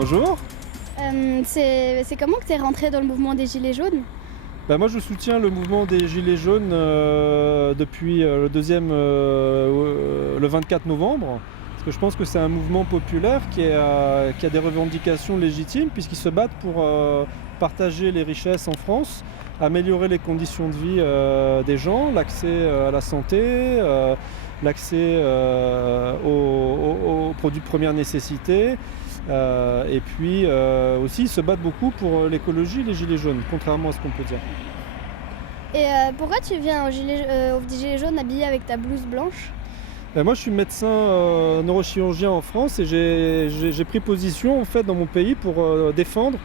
Bonjour. C'est comment que tu es rentré dans le mouvement des Gilets jaunes? Moi je soutiens le mouvement des Gilets jaunes depuis le 24 novembre. Parce que je pense que c'est un mouvement populaire qui a des revendications légitimes puisqu'ils se battent pour partager les richesses en France, améliorer les conditions de vie des gens, l'accès à la santé, l'accès aux produits de première nécessité. Et puis aussi ils se battent beaucoup pour l'écologie, les gilets jaunes, contrairement à ce qu'on peut dire. Et pourquoi tu viens aux Gilets jaunes habillé avec ta blouse blanche? Moi je suis médecin neurochirurgien en France et j'ai pris position en fait dans mon pays pour défendre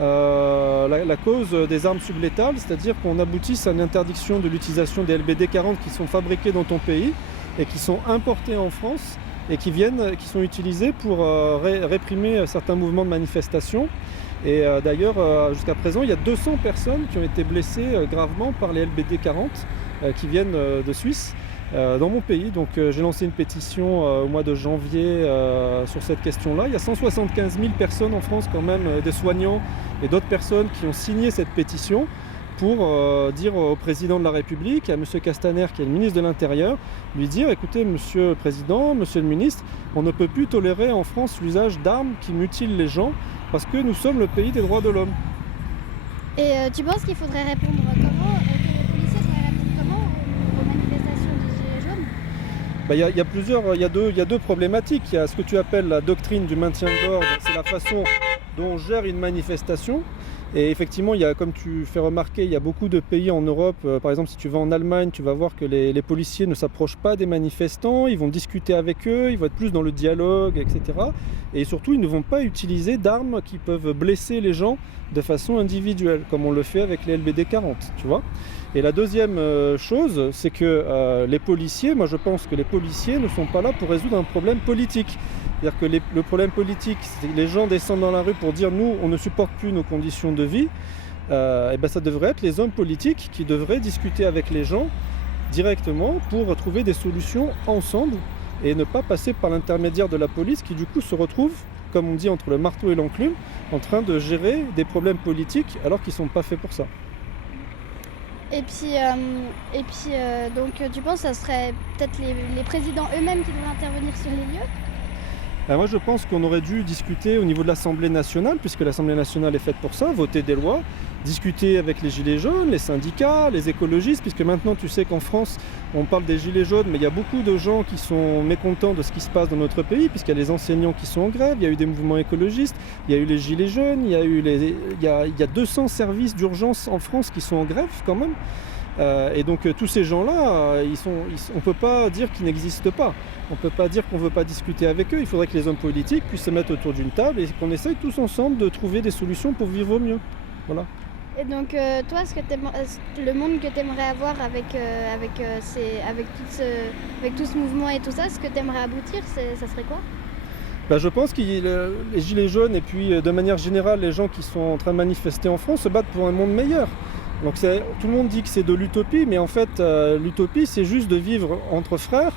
la cause des armes sublétales, c'est-à-dire qu'on aboutisse à une interdiction de l'utilisation des LBD 40 qui sont fabriqués dans ton pays et qui sont importés en France et qui sont utilisés pour réprimer certains mouvements de manifestation. Et d'ailleurs, jusqu'à présent, il y a 200 personnes qui ont été blessées gravement par les LBD 40 qui viennent de Suisse dans mon pays. Donc j'ai lancé une pétition au mois de janvier sur cette question-là. Il y a 175 000 personnes en France quand même, des soignants et d'autres personnes qui ont signé cette pétition pour dire au président de la République, à M. Castaner qui est le ministre de l'Intérieur, lui dire écoutez Monsieur le Président, Monsieur le Ministre, on ne peut plus tolérer en France l'usage d'armes qui mutilent les gens parce que nous sommes le pays des droits de l'homme. Et tu penses qu'il faudrait répondre comment, que les policiers devraient répondre comment aux manifestations des Gilets jaunes? Il y a deux problématiques. Il y a ce que tu appelles la doctrine du maintien de l'ordre, c'est la façon dont on gère une manifestation. Et effectivement, comme tu fais remarquer, il y a beaucoup de pays en Europe, par exemple si tu vas en Allemagne, tu vas voir que les policiers ne s'approchent pas des manifestants, ils vont discuter avec eux, ils vont être plus dans le dialogue, etc. Et surtout, ils ne vont pas utiliser d'armes qui peuvent blesser les gens de façon individuelle, comme on le fait avec les LBD 40, tu vois. Et la deuxième chose, c'est que les policiers, moi je pense que les policiers ne sont pas là pour résoudre un problème politique. C'est-à-dire que le problème politique, c'est que les gens descendent dans la rue pour dire nous, on ne supporte plus nos conditions de vie. Et ça devrait être les hommes politiques qui devraient discuter avec les gens directement pour trouver des solutions ensemble et ne pas passer par l'intermédiaire de la police qui du coup se retrouve, comme on dit, entre le marteau et l'enclume, en train de gérer des problèmes politiques alors qu'ils ne sont pas faits pour ça. Et puis donc tu penses que ça serait peut-être les présidents eux-mêmes qui devraient intervenir sur les lieux? Moi je pense qu'on aurait dû discuter au niveau de l'Assemblée nationale, puisque l'Assemblée nationale est faite pour ça, voter des lois, discuter avec les gilets jaunes, les syndicats, les écologistes, puisque maintenant tu sais qu'en France on parle des gilets jaunes, mais il y a beaucoup de gens qui sont mécontents de ce qui se passe dans notre pays, puisqu'il y a les enseignants qui sont en grève, il y a eu des mouvements écologistes, il y a eu les gilets jaunes, il y a 200 services d'urgence en France qui sont en grève quand même. Et donc tous ces gens-là, on ne peut pas dire qu'ils n'existent pas. On ne peut pas dire qu'on ne veut pas discuter avec eux. Il faudrait que les hommes politiques puissent se mettre autour d'une table et qu'on essaye tous ensemble de trouver des solutions pour vivre mieux. Voilà. Et donc toi, le monde que tu aimerais avoir avec tout ce mouvement et tout ça, ce que tu aimerais aboutir, ça serait quoi? Je pense que les gilets jaunes et puis de manière générale les gens qui sont en train de manifester en France se battent pour un monde meilleur. Donc tout le monde dit que c'est de l'utopie, mais en fait l'utopie c'est juste de vivre entre frères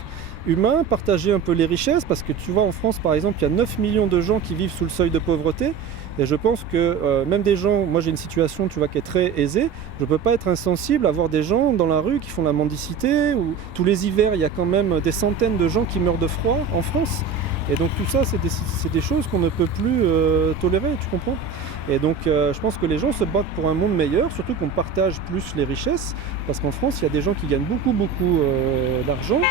humains, partager un peu les richesses, parce que tu vois en France par exemple il y a 9 millions de gens qui vivent sous le seuil de pauvreté, et je pense que même des gens, moi j'ai une situation tu vois qui est très aisée, je ne peux pas être insensible à voir des gens dans la rue qui font la mendicité, ou tous les hivers il y a quand même des centaines de gens qui meurent de froid en France. Et donc tout ça, c'est des choses qu'on ne peut plus tolérer, tu comprends? Et donc je pense que les gens se battent pour un monde meilleur, surtout qu'on partage plus les richesses, parce qu'en France, il y a des gens qui gagnent beaucoup d'argent,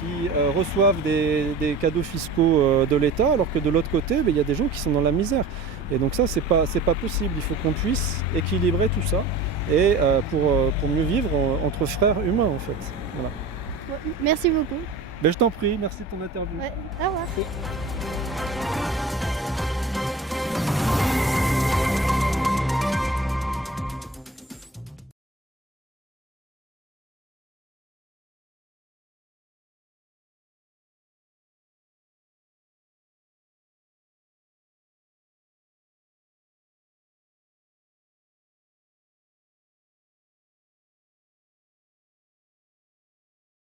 qui reçoivent des cadeaux fiscaux de l'État, alors que de l'autre côté, il y a des gens qui sont dans la misère. Et donc ça, c'est pas possible. Il faut qu'on puisse équilibrer tout ça, et pour mieux vivre entre frères humains, en fait. Voilà. Merci beaucoup. Je t'en prie, merci de ton interview. Ouais, au revoir.